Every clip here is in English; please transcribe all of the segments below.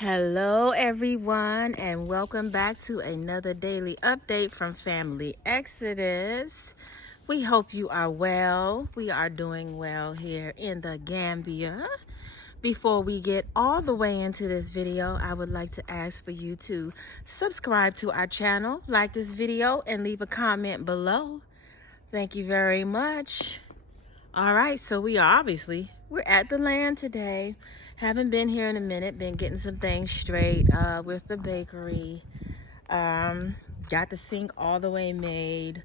Hello everyone, and welcome back to another daily update from Family Exodus. We hope you are well. We are doing well here in the Gambia. Before we get all the way into this video, I would like to ask for you to subscribe to our channel, like this video, and leave a comment below. Thank you very much. All right, so we're at the land today. Haven't been here in a minute, been getting some things straight with the bakery. Got the sink all the way made.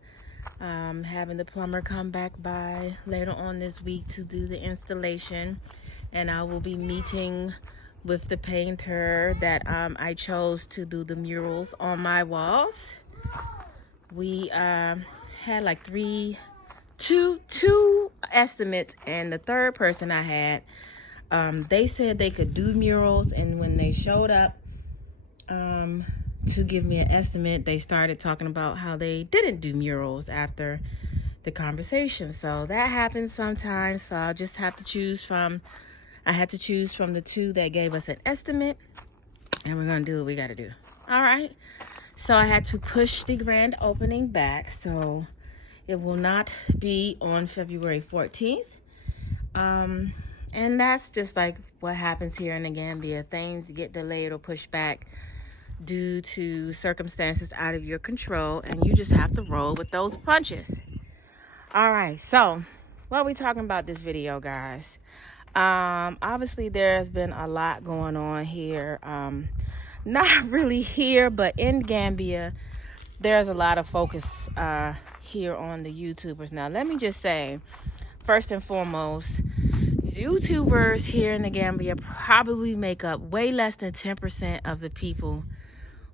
Having the plumber come back by later on this week to do the installation. And I will be meeting with the painter that I chose to do the murals on my walls. We had like two estimates, and the third person I had, they said they could do murals, and when they showed up to give me an estimate, they started talking about how they didn't do murals after the conversation. So that happens sometimes. So I'll just have to choose from, I had to choose from the two that gave us an estimate, and we're gonna do what we gotta do. All right, so I had to push the grand opening back, so it will not be on February 14th. And that's just like what happens here in the Gambia. Things get delayed or pushed back due to circumstances out of your control, and you just have to roll with those punches. All right, so what are we talking about this video, guys? Obviously there's been a lot going on here. Not really here, but in Gambia, there's a lot of focus here on the YouTubers. Now, let me just say, first and foremost, YouTubers here in the Gambia probably make up way less than 10% of the people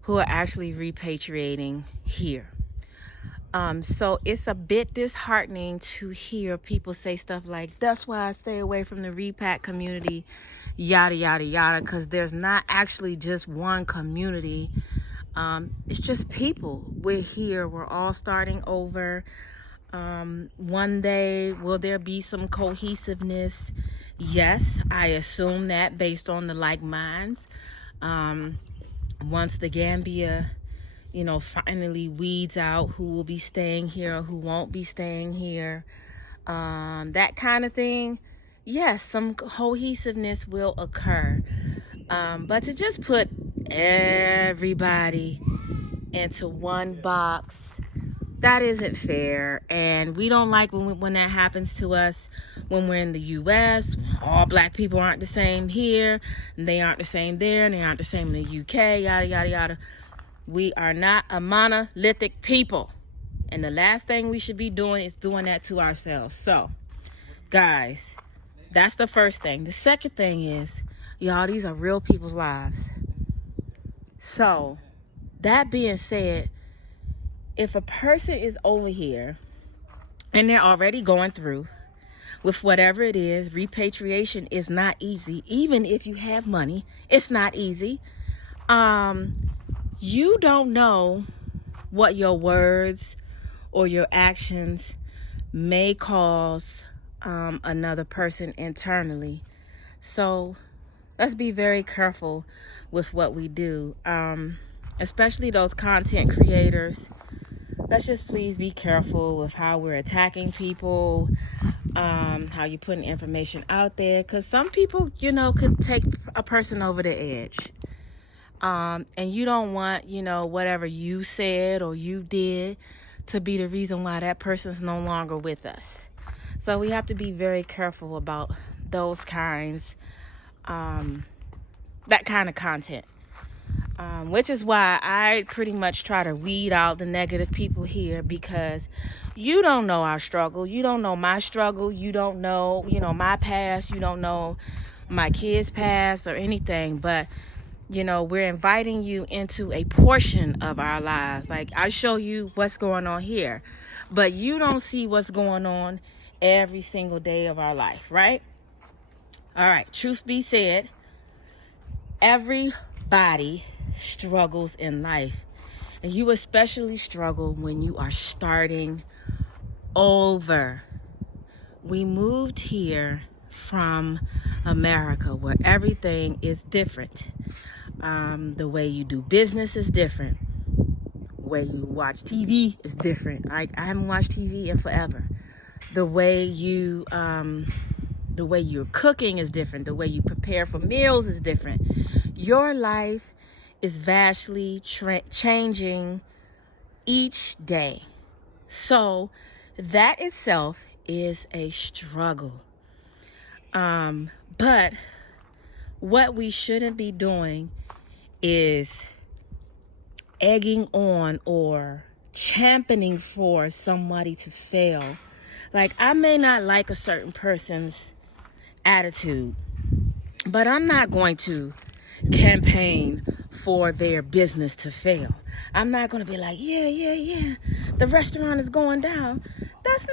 who are actually repatriating here. So it's a bit disheartening to hear people say stuff like, that's why I stay away from the Repat community, yada, yada, yada, because there's not actually just one community. It's just people. We're here. We're all starting over. One day, will there be some cohesiveness? Yes, I assume that based on the like minds. Once the Gambia, finally weeds out who will be staying here or who won't be staying here, that kind of thing, yes, some cohesiveness will occur. But to just put everybody into one box, that isn't fair, and we don't like when that happens to us when we're in the U.S. All black people aren't the same here, and they aren't the same there, and they aren't the same in the U.K., yada, yada, yada. We are not a monolithic people, and the last thing we should be doing is doing that to ourselves. So, guys, that's the first thing. The second thing is, y'all, these are real people's lives. So, that being said, if a person is over here and they're already going through with whatever it is, repatriation is not easy. Even if you have money, it's not easy. You don't know what your words or your actions may cause another person internally. So let's be very careful with what we do, especially those content creators. Let's just please be careful with how we're attacking people, how you're putting information out there, because some people, could take a person over the edge. And you don't want, whatever you said or you did to be the reason why that person's no longer with us. So we have to be very careful about those kinds, that kind of content. Which is why I pretty much try to weed out the negative people here, because you don't know our struggle. You don't know my struggle. You don't know, my past. You don't know my kids' past or anything. But, we're inviting you into a portion of our lives. Like, I show you what's going on here, but you don't see what's going on every single day of our life, right? All right. Truth be said, everybody struggles in life, and you especially struggle when you are starting over. We moved here from America, where everything is different. The way you do business is different. The way you watch TV is different. I haven't watched TV in forever. The way you're cooking is different. The way you prepare for meals is different. Your life is vastly changing each day. So that itself is a struggle. But what we shouldn't be doing is egging on or championing for somebody to fail. Like, I may not like a certain person's attitude, but I'm not going to campaign for their business to fail. I'm not going to be like, yeah, the restaurant is going down. That's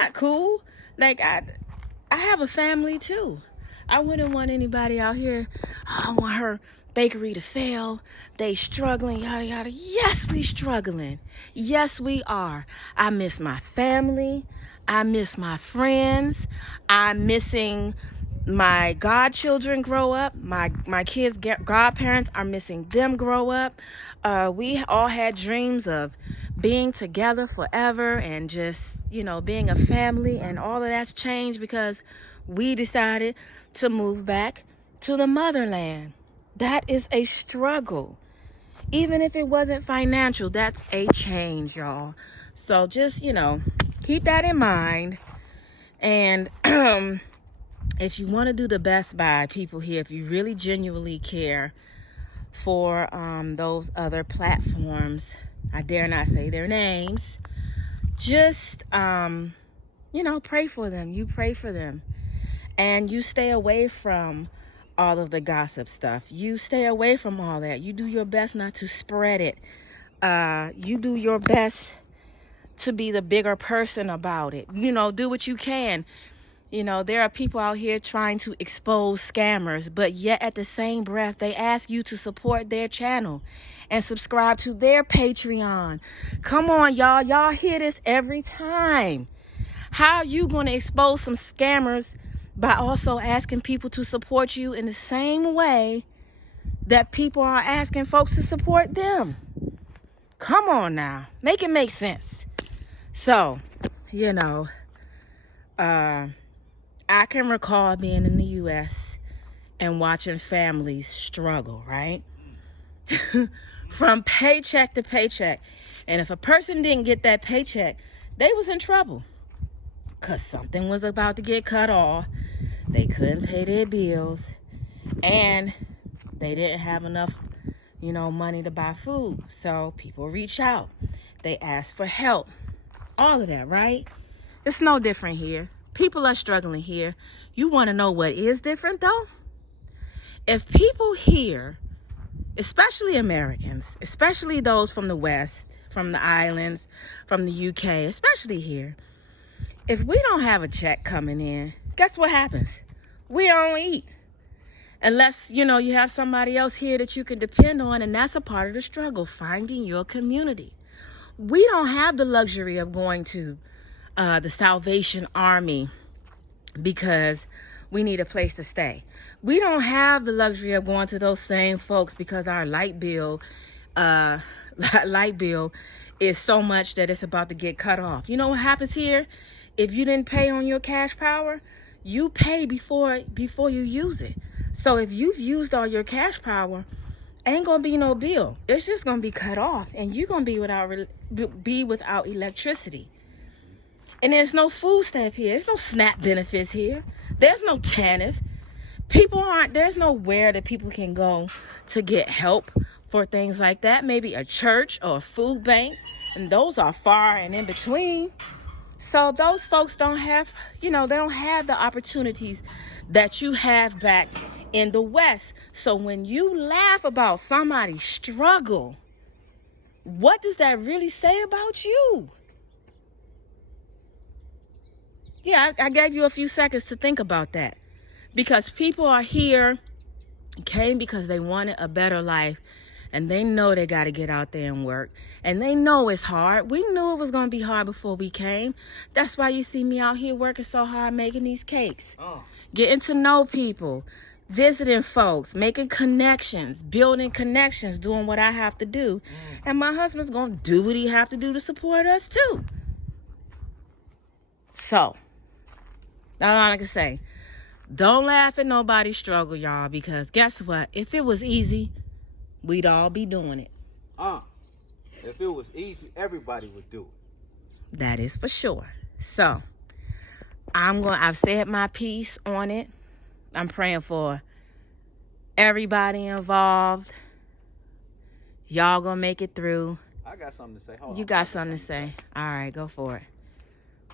not cool. Like, I have a family too. I wouldn't want anybody out here, I don't want her bakery to fail. They struggling, yada, yada. Yes, we struggling. Yes, we are. I miss my family. I miss my friends. I'm missing my godchildren grow up. My kids' godparents are missing them grow up. We all had dreams of being together forever and just, being a family, and all of that's changed because we decided to move back to the motherland. That is a struggle. Even if it wasn't financial, that's a change, y'all. So just, keep that in mind. And if you want to do the best by people here, if you really genuinely care for those other platforms, I dare not say their names, just, pray for them. You pray for them. And you stay away from all of the gossip stuff. You stay away from all that. You do your best not to spread it. You do your best to be the bigger person about it. Do what you can. There are people out here trying to expose scammers, but yet at the same breath, they ask you to support their channel and subscribe to their Patreon. Come on, y'all. Y'all hear this every time. How are you going to expose some scammers by also asking people to support you in the same way that people are asking folks to support them? Come on now. Make it make sense. So, I can recall being in the U.S. and watching families struggle, right? From paycheck to paycheck. And if a person didn't get that paycheck, they was in trouble. Because something was about to get cut off. They couldn't pay their bills. And they didn't have enough, money to buy food. So people reach out. They ask for help. All of that, right? It's no different here. People are struggling here. You want to know what is different, though? If people here, especially Americans, especially those from the West, from the islands, from the UK, especially here, if we don't have a check coming in, guess what happens? We don't eat. Unless, you have somebody else here that you can depend on, and that's a part of the struggle, finding your community. We don't have the luxury of going to the Salvation Army because we need a place to stay. We don't have the luxury of going to those same folks because our light bill is so much that it's about to get cut off. You know what happens here? If you didn't pay on your cash power, you pay before you use it. So if you've used all your cash power, ain't gonna be no bill. It's just gonna be cut off, and you're gonna be without electricity. And there's no food stamp here. There's no SNAP benefits here. There's no TANF. There's nowhere that people can go to get help for things like that. Maybe a church or a food bank, and those are far and in between. So those folks don't have, they don't have the opportunities that you have back in the West. So when you laugh about somebody's struggle, what does that really say about you? Yeah, I gave you a few seconds to think about that. Because people are here, came because they wanted a better life. And they know they got to get out there and work. And they know it's hard. We knew it was going to be hard before we came. That's why you see me out here working so hard making these cakes. Getting to know people. visiting folks, making connections, building connections, doing what I have to do. And my husband's going to do what he have to do to support us too. So, that's all I can say. Don't laugh at nobody's struggle, y'all, because guess what? If it was easy, we'd all be doing it. If it was easy, everybody would do it. That is for sure. So, I've said my piece on it. I'm praying for everybody involved. Y'all gonna make it through. I got something to say. Hold on. You got something to say. All right, go for it.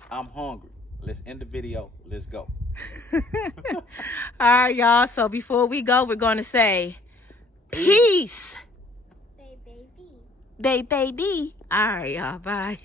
I'm hungry. Let's end the video. Let's go. All right, y'all. So before we go, we're going to say peace. Baby. Baby. All right, y'all. Bye.